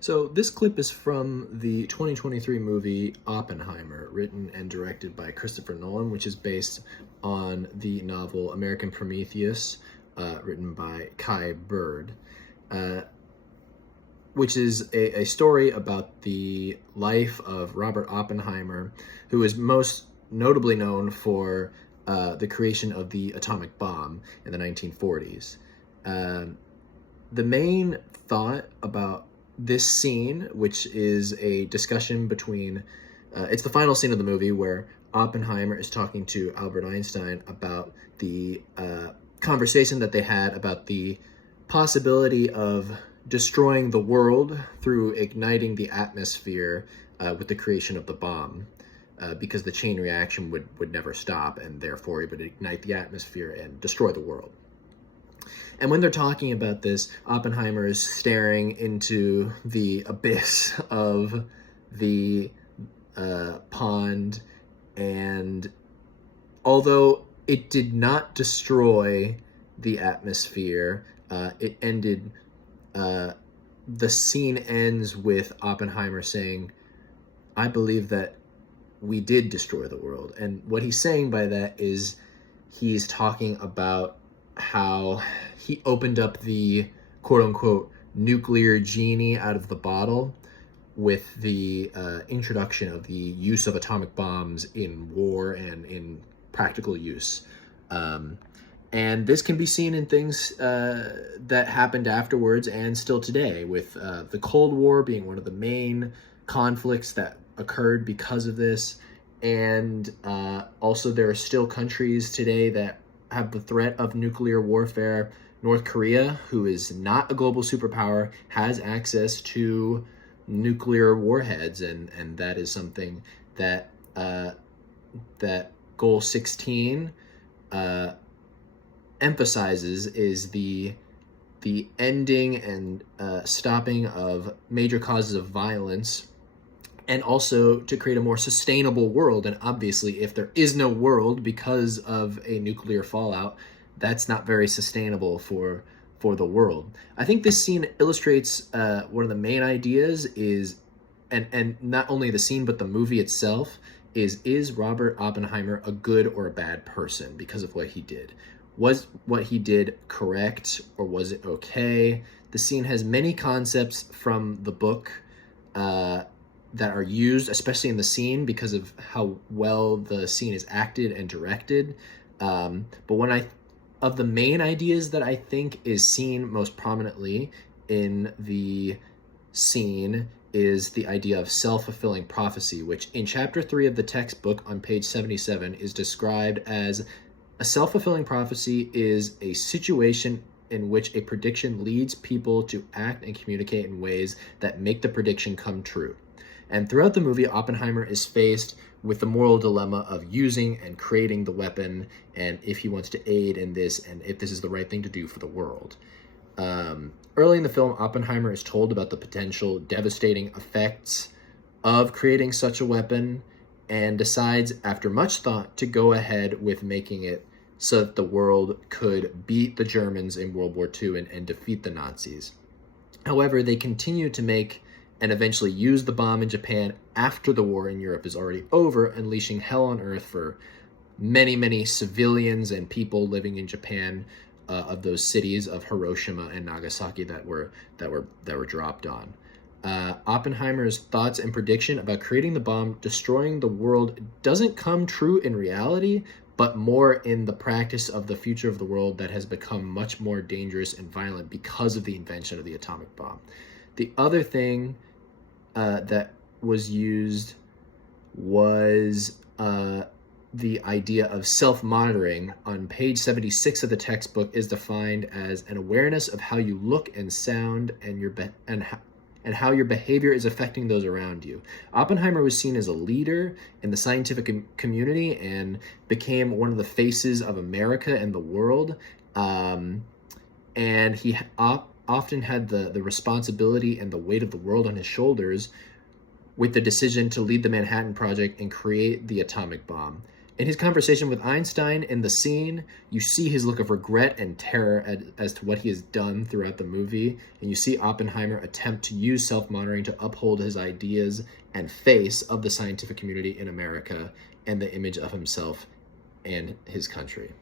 So this clip is from the 2023 movie Oppenheimer, written and directed by Christopher Nolan, which is based on the novel American Prometheus, written by Kai Bird, uh, which is a story about the life of Robert Oppenheimer, who is most notably known for the creation of the atomic bomb in the 1940s. The main thought about this scene, which is a discussion between, it's the final scene of the movie where Oppenheimer is talking to Albert Einstein about the conversation that they had about the possibility of destroying the world through igniting the atmosphere with the creation of the bomb, because the chain reaction would never stop, and therefore it would ignite the atmosphere and destroy the world. And when they're talking about this, Oppenheimer is staring into the abyss of the pond, and although it did not destroy the atmosphere, it ended. The scene ends with Oppenheimer saying, "I believe that we did destroy the world." And what he's saying by that is he's talking about how he opened up the quote-unquote nuclear genie out of the bottle with the introduction of the use of atomic bombs in war and in practical use. And this can be seen in things that happened afterwards and still today, with the Cold War being one of the main conflicts that occurred because of this. And also there are still countries today that have the threat of nuclear warfare. North Korea, who is not a global superpower, has access to nuclear warheads, and that is something that that Goal 16 emphasizes, is the ending and stopping of major causes of violence, and also to create a more sustainable world. And obviously, if there is no world because of a nuclear fallout, that's not very sustainable for the world. I think this scene illustrates one of the main ideas is, and not only the scene but the movie itself, is Robert Oppenheimer a good or a bad person because of what he did? Was what he did correct, or was it okay? The scene has many concepts from the book that are used, especially in the scene, because of how well the scene is acted and directed. But of the main ideas that I think is seen most prominently in the scene is the idea of self-fulfilling prophecy, which in chapter 3 of the textbook on page 77 is described as: a self-fulfilling prophecy is a situation in which a prediction leads people to act and communicate in ways that make the prediction come true. And throughout the movie, Oppenheimer is faced with the moral dilemma of using and creating the weapon, and if he wants to aid in this, and if this is the right thing to do for the world. Early in the film, Oppenheimer is told about the potential devastating effects of creating such a weapon, and decides, after much thought, to go ahead with making it so that the world could beat the Germans in World War II and defeat the Nazis. However, they continue to make and eventually use the bomb in Japan after the war in Europe is already over, unleashing hell on earth for many, many civilians and people living in Japan, of those cities of Hiroshima and Nagasaki that were dropped on. Oppenheimer's thoughts and prediction about creating the bomb destroying the world doesn't come true in reality, but more in the practice of the future of the world that has become much more dangerous and violent because of the invention of the atomic bomb. The other thing that was used was the idea of self-monitoring. On page 76 of the textbook is defined as an awareness of how you look and sound, and how your behavior is affecting those around you. Oppenheimer was seen as a leader in the scientific community and became one of the faces of America and the world. And he often had the responsibility and the weight of the world on his shoulders with the decision to lead the Manhattan Project and create the atomic bomb. In his conversation with Einstein in the scene, you see his look of regret and terror as to what he has done throughout the movie, and you see Oppenheimer attempt to use self-monitoring to uphold his ideas and face of the scientific community in America and the image of himself and his country.